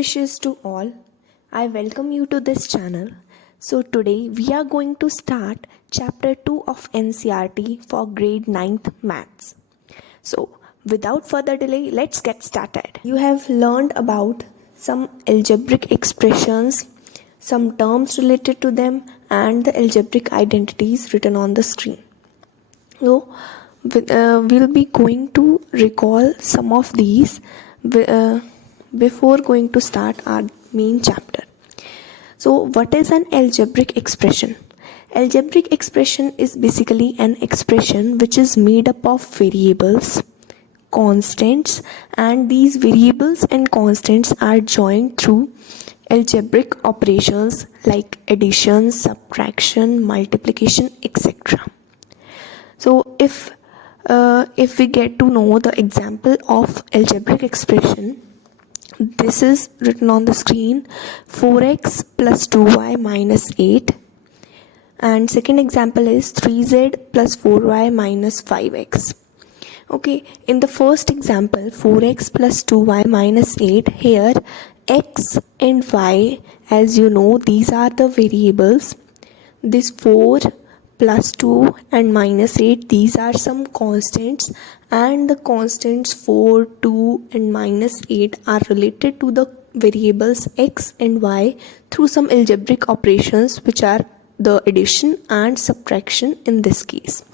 wishes to all. I welcome you to this channel. So today we are going to start chapter 2 of NCERT for grade 9th maths. So without further delay, let's get started. You have learned about some algebraic expressions, some terms related to them, and the algebraic identities written on the screen. So we'll be going to recall some of these before going to start our main chapter. So what is an algebraic expression? Algebraic expression is basically an expression which is made up of variables, constants, and these variables and constants are joined through algebraic operations like addition, subtraction, multiplication, etc. So if we get to know the example of algebraic expression, this is written on the screen: 4x plus 2y minus 8. And second example is 3z plus 4y minus 5x. Okay, in the first example, 4x plus 2y minus 8, here x and y, as you know, these are the variables. This 4 plus 2 and minus 8, these are some constants, and the constants 4, 2 and minus 8 are related to the variables x and y through some algebraic operations, which are the addition and subtraction in this case.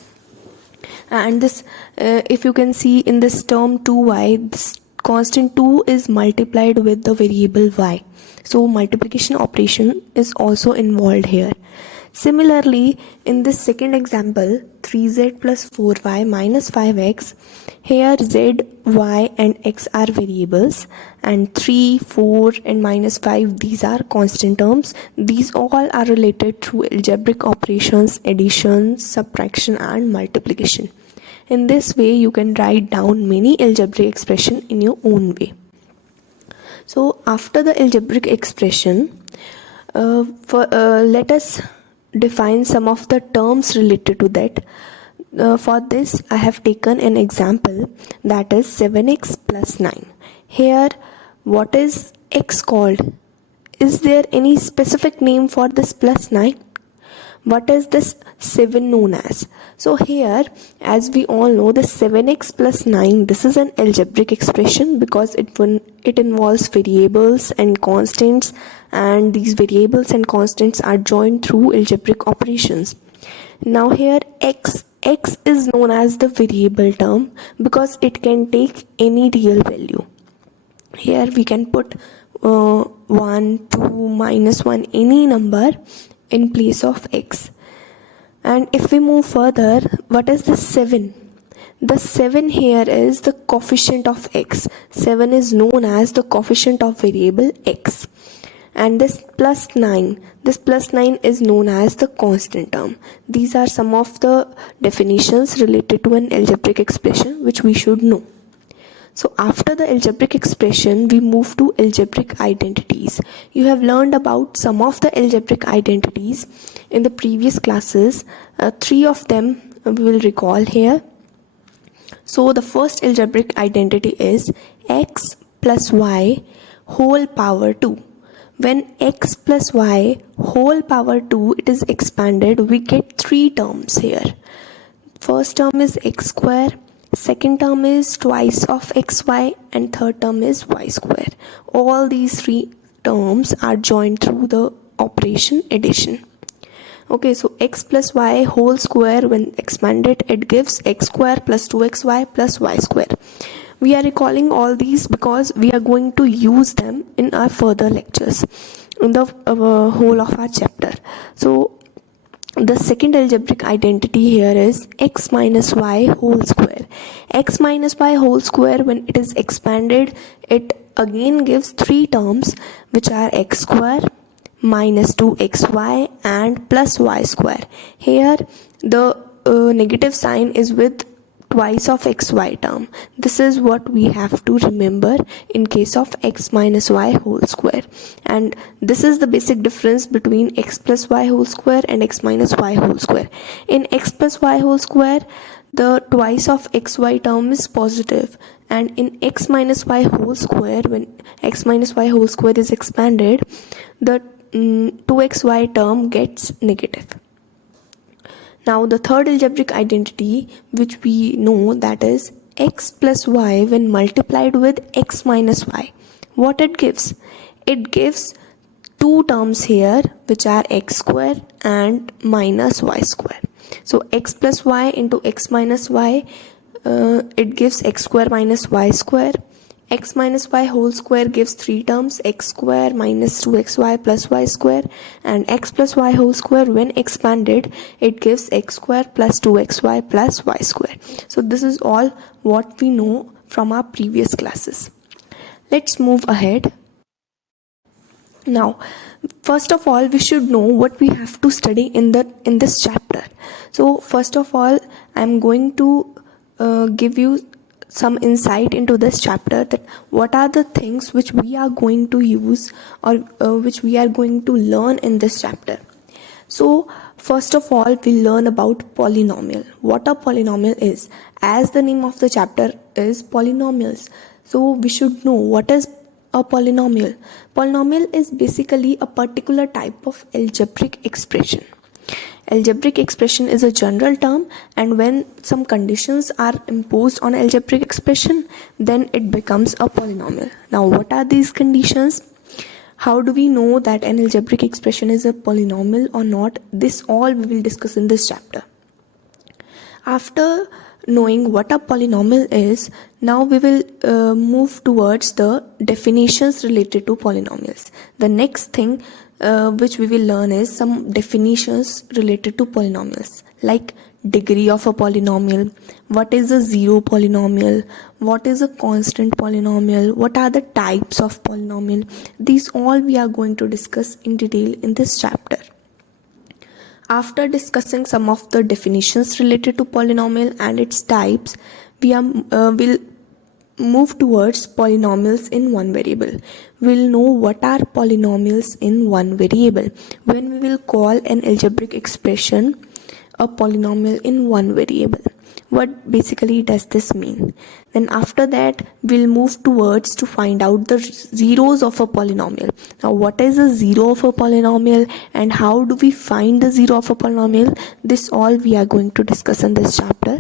And this if you can see in this term 2y, this constant 2 is multiplied with the variable y, so multiplication operation is also involved here. Similarly, in this second example, 3z plus 4y minus 5x, here z, y and x are variables, and 3, 4 and minus 5, these are constant terms. These all are related through algebraic operations, addition, subtraction and multiplication. In this way, you can write down many algebraic expressions in your own way. So after the algebraic expression, let us define some of the terms related to that. For this, I have taken an example, that is 7x plus 9. Here, what is x called? Is there any specific name for this plus 9? What is this 7 known as? So here, as we all know, the 7x plus 9, this is an algebraic expression because it involves variables and constants, and these variables and constants are joined through algebraic operations. Now here x is known as the variable term because it can take any real value. Here we can put 1, 2, minus 1, any number in place of x. And if we move further, what is the 7? The 7 here is the coefficient of x. 7 is known as the coefficient of variable x. And this plus 9 is known as the constant term. These are some of the definitions related to an algebraic expression which we should know. So after the algebraic expression, we move to algebraic identities. You have learned about some of the algebraic identities in the previous classes. 3 of them we will recall here. So the first algebraic identity is x plus y whole power 2. When x plus y whole power 2, it is expanded, we get 3 terms here. First term is x square, second term is twice of xy, and third term is y square. All these 3 terms are joined through the operation addition. Okay, so x plus y whole square, when expanded, it gives x square plus 2xy plus y square. We are recalling all these because we are going to use them in our further lectures in the whole of our chapter. So the second algebraic identity here is x minus y whole square. X minus y whole square, when it is expanded, it again gives 3 terms which are x square, minus 2xy and plus y square. Here the negative sign is with twice of xy term. This is what we have to remember in case of x minus y whole square. And this is the basic difference between x plus y whole square and x minus y whole square. In x plus y whole square, the twice of xy term is positive, and in x minus y whole square, when x minus y whole square is expanded, the 2xy term gets negative. Now the third algebraic identity which we know, that is x plus y when multiplied with x minus y. What it gives? It gives two terms here which are x square and minus y square. So x plus y into x minus y, it gives x square minus y square. X minus y whole square gives three terms, x square minus 2xy plus y square, and x plus y whole square when expanded, it gives x square plus 2xy plus y square. So this is all what we know from our previous classes. Let's move ahead. Now, first of all, we should know what we have to study in this chapter. So first of all, I'm going to give you some insight into this chapter, that what are the things which we are going to use or which we are going to learn in this chapter. So first of all, we learn about polynomial. What a polynomial is. As the name of the chapter is polynomials, so we should know what is a polynomial. Polynomial is basically a particular type of algebraic expression. Algebraic expression is a general term, and when some conditions are imposed on algebraic expression, then it becomes a polynomial. Now, what are these conditions? How do we know that an algebraic expression is a polynomial or not? This all we will discuss in this chapter. After knowing what a polynomial is, now we will move towards the definitions related to polynomials. The next thing which we will learn is some definitions related to polynomials, like degree of a polynomial, what is a zero polynomial, what is a constant polynomial, what are the types of polynomial. These all we are going to discuss in detail in this chapter. After discussing some of the definitions related to polynomial and its types, we'll move towards polynomials in one variable. We'll know what are polynomials in one variable. When we will call an algebraic expression a polynomial in one variable. What basically does this mean? Then after that, we'll move towards to find out the zeros of a polynomial. Now, what is a zero of a polynomial and how do we find the zero of a polynomial? This all we are going to discuss in this chapter.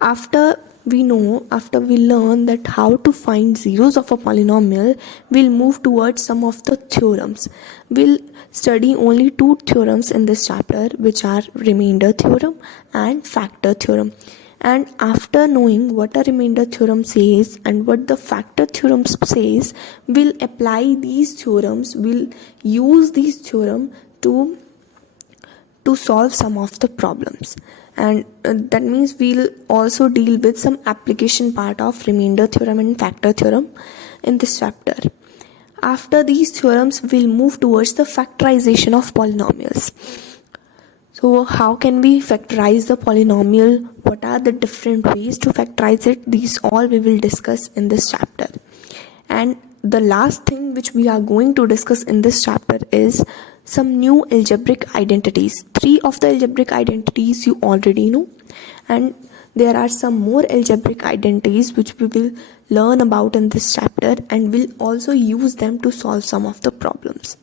After we learn that how to find zeros of a polynomial, we'll move towards some of the theorems. We'll study only two theorems in this chapter, which are remainder theorem and factor theorem. And after knowing what a remainder theorem says and what the factor theorem says, we'll apply these theorems, we'll use these theorems to solve some of the problems. And that means we'll also deal with some application part of remainder theorem and factor theorem in this chapter. After these theorems, we'll move towards the factorization of polynomials. So how can we factorize the polynomial? What are the different ways to factorize it? These all we will discuss in this chapter. And the last thing which we are going to discuss in this chapter is some new algebraic identities. 3 of the algebraic identities you already know, and there are some more algebraic identities which we will learn about in this chapter, and we'll also use them to solve some of the problems.